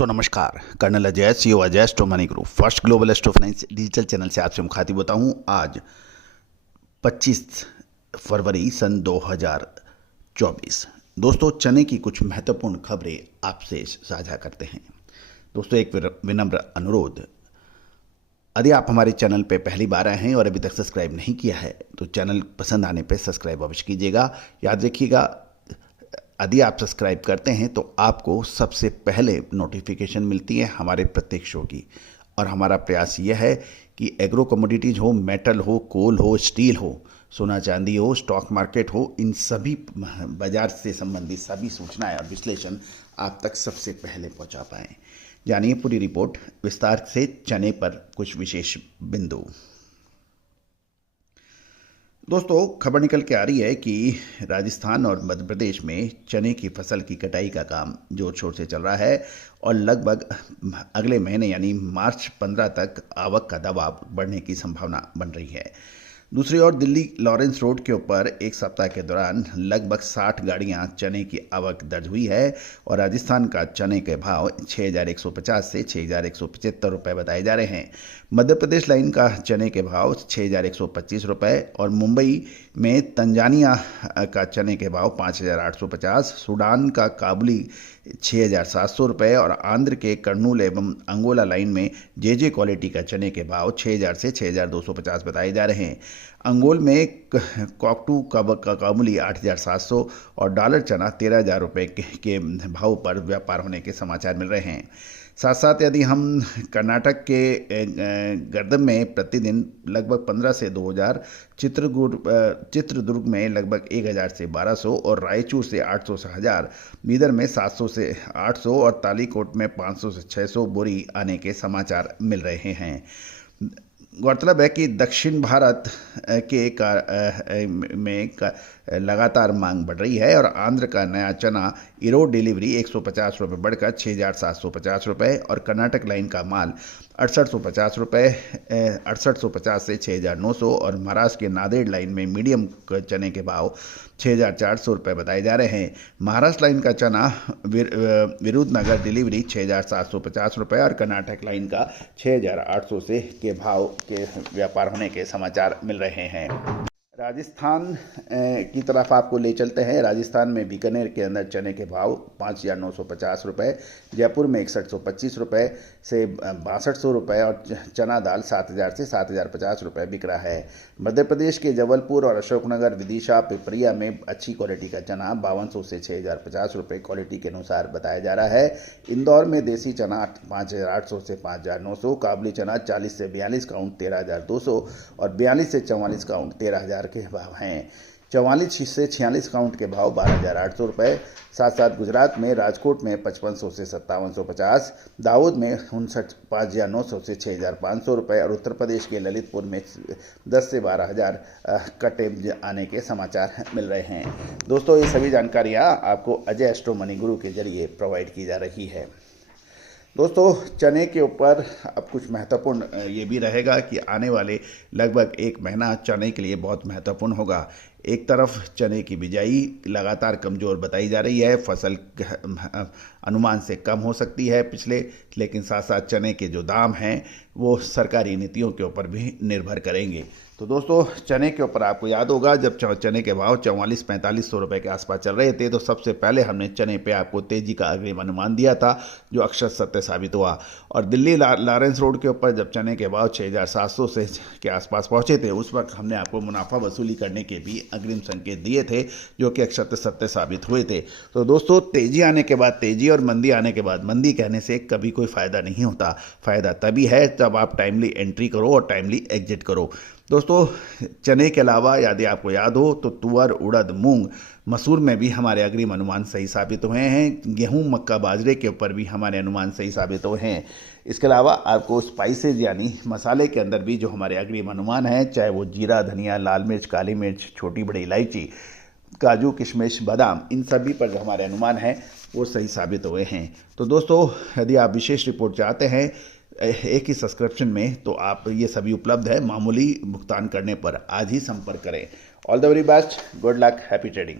दोस्तों नमस्कार। Colonel Ajay CO Ajay astro money group first global astro finance digital channel से आपसे मुखातिब होता हूं। आज 25 फरवरी सन 2024। दोस्तों चने की कुछ महत्वपूर्ण खबरें आपसे साझा करते हैं। दोस्तों एक विनम्र अनुरोध, यदि आप हमारे चैनल पे पहली बार आए हैं और अभी तक सब्सक्राइब नहीं किया है तो चैनल पसंद आने पे सब्सक्राइब अवश्य कीजिएगा। याद रखिएगा, यदि आप सब्सक्राइब करते हैं तो आपको सबसे पहले नोटिफिकेशन मिलती है हमारे प्रत्येक शो की। और हमारा प्रयास यह है कि एग्रो कमोडिटीज हो, मेटल हो, कोल हो, स्टील हो, सोना चांदी हो, स्टॉक मार्केट हो, इन सभी बाजार से संबंधित सभी सूचनाएं और विश्लेषण आप तक सबसे पहले पहुंचा पाएं। जानिए पूरी रिपोर्ट विस्तार से चने पर कुछ विशेष बिंदु। दोस्तों खबर निकल के आ रही है कि राजस्थान और मध्य प्रदेश में चने की फसल की कटाई का काम जोर शोर से चल रहा है और लगभग अगले महीने यानी मार्च 15 तक आवक का दबाव बढ़ने की संभावना बन रही है। दूसरी ओर दिल्ली लॉरेंस रोड के ऊपर एक सप्ताह के दौरान लगभग 60 गाड़ियां चने की आवक दर्ज हुई है और राजस्थान का चने के भाव 6,150 से 6,175 रुपये बताए जा रहे हैं। मध्य प्रदेश लाइन का चने के भाव 6,125 रुपये और मुंबई में तंजानिया का चने के भाव 5,850, सूडान का काबुली 6,700 रुपये और आंध्र के कर्नूल एवं अंगोला लाइन में जे क्वालिटी का चने के भाव 6,000 से 6,250 बताए जा रहे हैं। अंगोल में कॉकटू का काबुली 8,700 और डॉलर चना 13,000 रुपये के भाव पर व्यापार होने के समाचार मिल रहे हैं। साथ साथ यदि हम कर्नाटक के गर्दम में प्रतिदिन लगभग 15 से 2,000, चित्रदुर्ग में लगभग 1,000 से 1,200 और रायचूर से 800 से 1,000, बीदर में 700 से 800 और तालीकोट में 500 से 600 बोरी आने के समाचार मिल रहे हैं। गौरतलब है कि दक्षिण भारत में लगातार मांग बढ़ रही है और आंध्र का नया चना इरोड डिलीवरी 150 रुपये बढ़कर 6,750 रुपये और कर्नाटक लाइन का माल 6,850 रुपये 6,850 से 6,900 और महाराष्ट्र के नांदेड़ लाइन में मीडियम चने के भाव 6,400 रुपये बताए जा रहे हैं। महाराष्ट्र लाइन का चना विरुद्धनगर डिलीवरी 6,750 रुपये और कर्नाटक लाइन का 6,800 से के भाव के व्यापार होने के समाचार मिल रहे हैं। राजस्थान की तरफ आपको ले चलते हैं। राजस्थान में बीकानेर के अंदर चने के भाव 5,950 रुपये, जयपुर में 6125 रुपये से 6200 रुपये और चना दाल 7,000 से 7,050 रुपये बिक रहा है। मध्य प्रदेश के जबलपुर और अशोकनगर, विदिशा, पिपरिया में अच्छी क्वालिटी का चना 5,200 से 6,050 रुपये क्वालिटी के अनुसार बताया जा रहा है। इंदौर में देसी चना 5,800 से 5,900, काबुली चना 40 से 42 काउंट 13,200 और 42 से 44 काउंट 13,000 के भाव हैं। 44 से 46 काउंट के भाव 12,800 रुपये। साथ साथ गुजरात में राजकोट में 5,500 से 5,750, दाऊद में 5,900 से 6,500 रुपये और उत्तर प्रदेश के ललितपुर में 10 से 12,000 कटे आने के समाचार मिल रहे हैं। दोस्तों ये सभी जानकारियाँ आपको अजय एस्ट्रो मनी गुरु के जरिए प्रोवाइड की जा रही है। दोस्तों चने के ऊपर अब कुछ महत्वपूर्ण ये भी रहेगा कि आने वाले लगभग एक महीना चने के लिए बहुत महत्वपूर्ण होगा। एक तरफ चने की बिजाई लगातार कमज़ोर बताई जा रही है, फसल अनुमान से कम हो सकती है पिछले, लेकिन साथ साथ चने के जो दाम हैं वो सरकारी नीतियों के ऊपर भी निर्भर करेंगे। तो दोस्तों चने के ऊपर आपको याद होगा जब चने के भाव 44-45 रुपये के आसपास चल रहे थे तो सबसे पहले हमने चने पे आपको तेजी का अग्रिम अनुमान दिया था जो अक्षर सत्य साबित हुआ। और दिल्ली लॉरेंस रोड के ऊपर जब चने के भाव 6,700 से के आसपास पहुंचे थे उस वक्त हमने आपको मुनाफा वसूली करने के भी अग्रिम संकेत दिए थे जो कि अक्षर सत्य साबित हुए थे। तो दोस्तों तेजी आने के बाद तेजी और मंदी आने के बाद मंदी कहने से कभी कोई फ़ायदा नहीं होता। फ़ायदा तभी है जब आप टाइमली एंट्री करो और टाइमली एग्जिट करो। दोस्तों चने के अलावा यदि आपको याद हो तो तुअर, उड़द, मूंग, मसूर में भी हमारे अग्रिम अनुमान सही साबित हुए हैं। गेहूं, मक्का, बाजरे के ऊपर भी हमारे अनुमान सही साबित हुए हैं। इसके अलावा आपको स्पाइसेज यानी मसाले के अंदर भी जो हमारे अग्रिम अनुमान हैं, चाहे वो जीरा, धनिया, लाल मिर्च, काली मिर्च, छोटी बड़ी इलायची, काजू, किशमिश, बादाम, इन सभी पर जो हमारे अनुमान हैं वो सही साबित हुए हैं। तो दोस्तों यदि आप विशेष रिपोर्ट चाहते हैं एक ही सब्सक्रिप्शन में तो आप ये सभी उपलब्ध है। मामूली भुगतान करने पर आज ही संपर्क करें। All the very best, good luck, happy trading.